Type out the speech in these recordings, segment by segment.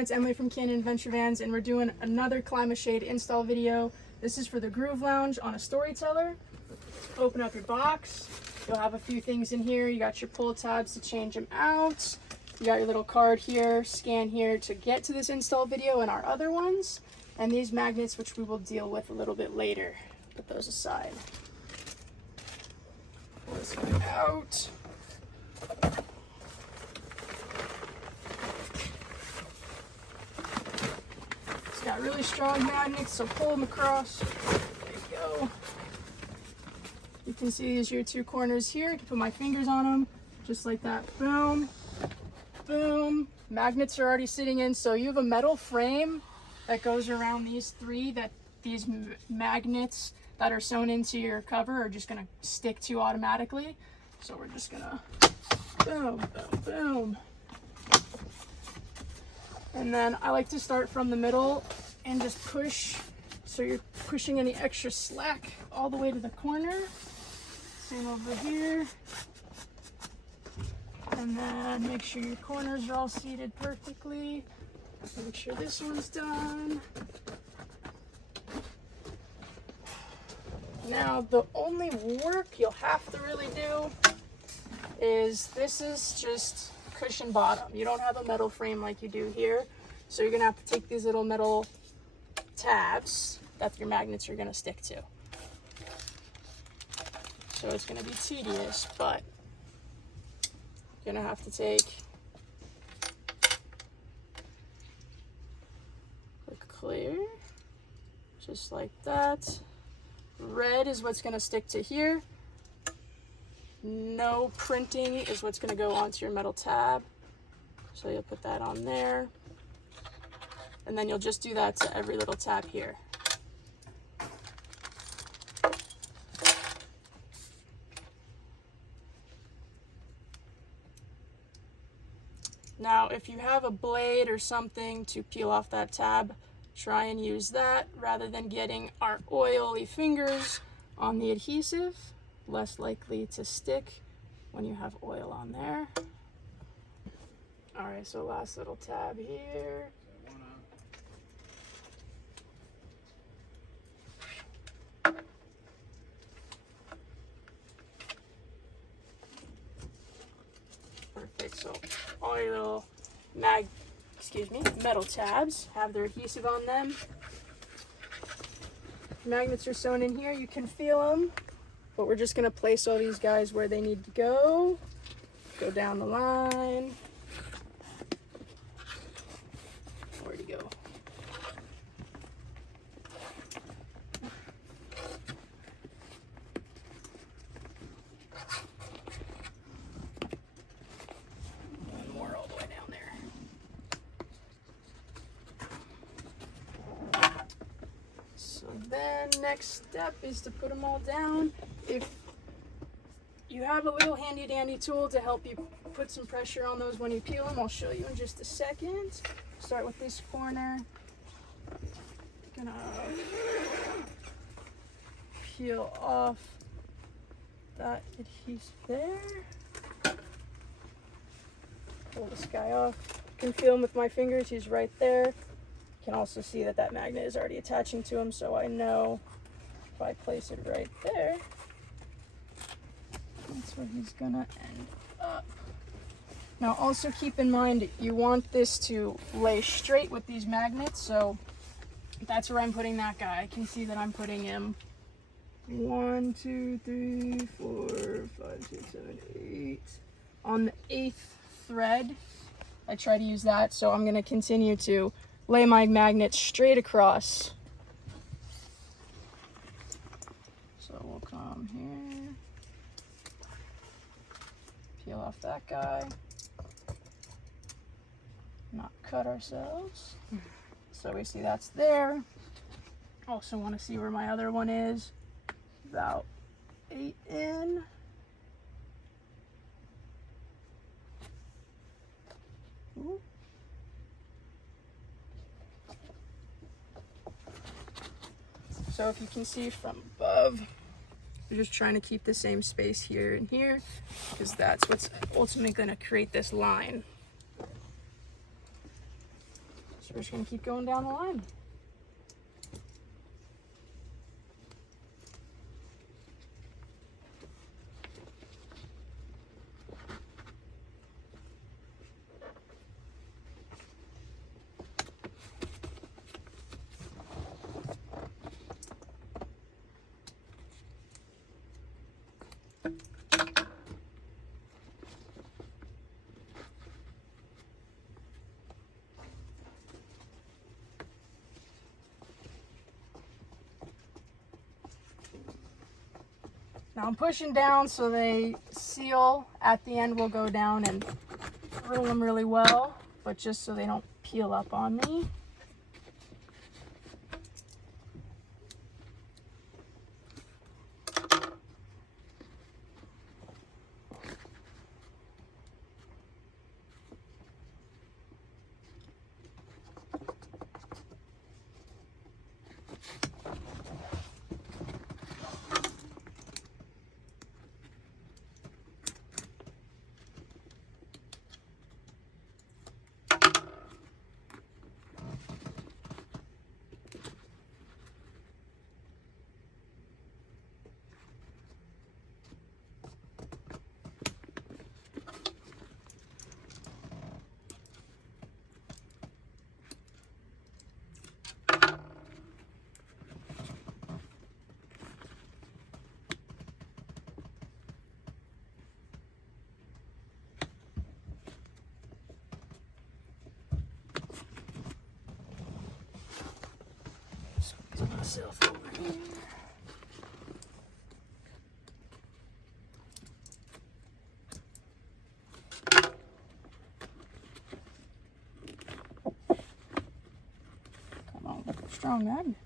it's Emily from Canyon Adventure Vans, and we're doing another CLIMA-SHADE install video. This is for the Groove Lounge on a Storyteller. Open up your box. You'll have a few things in here. You got your pull tabs to change them out. You got your little card here, scan here to get to this install video and our other ones. And these magnets, which we will deal with a little bit later. Put those aside. Pull this one out. It's got really strong magnets, so pull them across. There you go. You can see these are your two corners here. I can put my fingers on them, just like that. Boom, boom. Magnets are already sitting in, so you have a metal frame that goes around these three that these magnets that are sewn into your cover are just gonna stick to automatically. So we're just gonna boom, boom, boom. And then I like to start from the middle and just push, so you're pushing any extra slack all the way to the corner. Same over here. And then make sure your corners are all seated perfectly. Make sure this one's done. Now the only work you'll have to really do is, this is just cushion bottom. You don't have a metal frame like you do here, so you're gonna have to take these little metal tabs that your magnets are gonna stick to. So it's gonna be tedious, but you're gonna have to take a clear, just like that. Red is what's gonna stick to here. No printing is what's going to go onto your metal tab. So you'll put that on there. And then you'll just do that to every little tab here. Now, if you have a blade or something to peel off that tab, try and use that rather than getting our oily fingers on the adhesive. Less likely to stick when you have oil on there. All right, so last little tab here. Perfect, so all your little metal tabs have their adhesive on them. Magnets are sewn in here, you can feel them. But we're just gonna place all these guys where they need to go. Go down the line. Where'd he go? One more all the way down there. So then next step is to put them all down. If you have a little handy dandy tool to help you put some pressure on those when you peel them, I'll show you in just a second. Start with this corner. Gonna peel off that adhesive there. Pull this guy off. You can feel him with my fingers, he's right there. You can also see that that magnet is already attaching to him, so I know if I place it right there, that's where he's gonna end up. Now also keep in mind, you want this to lay straight with these magnets, so that's where I'm putting that guy. I can see that I'm putting him 1, 2, 3, 4, 5, 6, 7, 8 on the 8th thread. I try to use that, so I'm gonna continue to lay my magnet straight across. So we'll come here. Peel off that guy, not cut ourselves. So we see that's there. Also want to see where my other one is. About 8 in. Ooh. So if you can see from above, we're just trying to keep the same space here and here, because that's what's ultimately going to create this line. So we're just going to keep going down the line. Now I'm pushing down so they seal at the end will go down and roll them really well, but just so they don't peel up on me. Squeeze myself over here. Come on, look at strong magnets.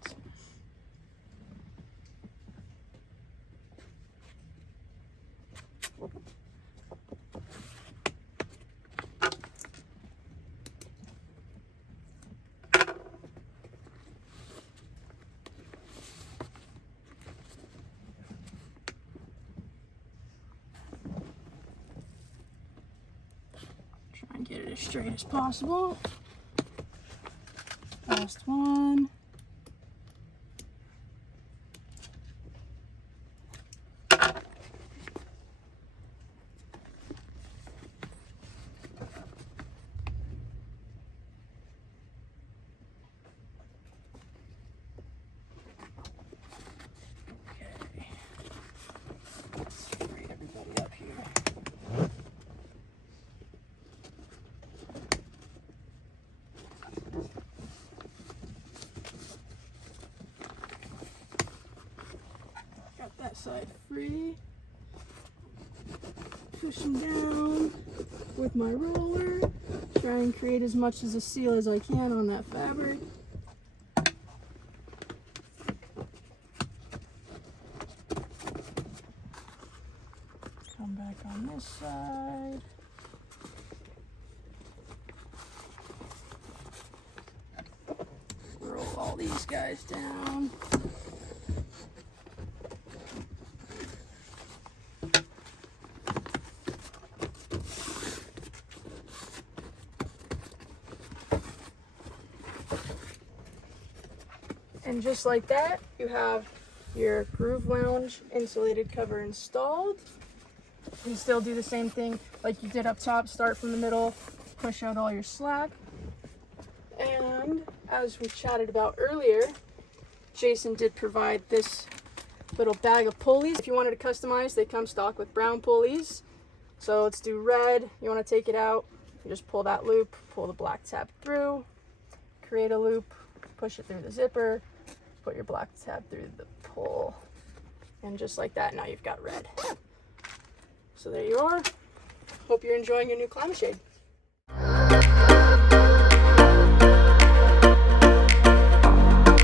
Try and get it as straight as possible. Last one. Okay. Let's bring everybody up here. Got that side free. Pushing down with my roller. Try and create as much as a seal as I can on that fabric. Come back on this side. Roll all these guys down. And just like that, you have your Groove Lounge insulated cover installed. You can still do the same thing like you did up top, start from the middle, push out all your slack. And as we chatted about earlier, Jason did provide this little bag of pulleys. If you wanted to customize, they come stock with brown pulleys. So let's do red. You want to take it out, you just pull that loop, pull the black tab through, create a loop, push it through the zipper, put your black tab through the pull, and just like that, now you've got red. So there you are. Hope you're enjoying your new CLIMA-SHADE.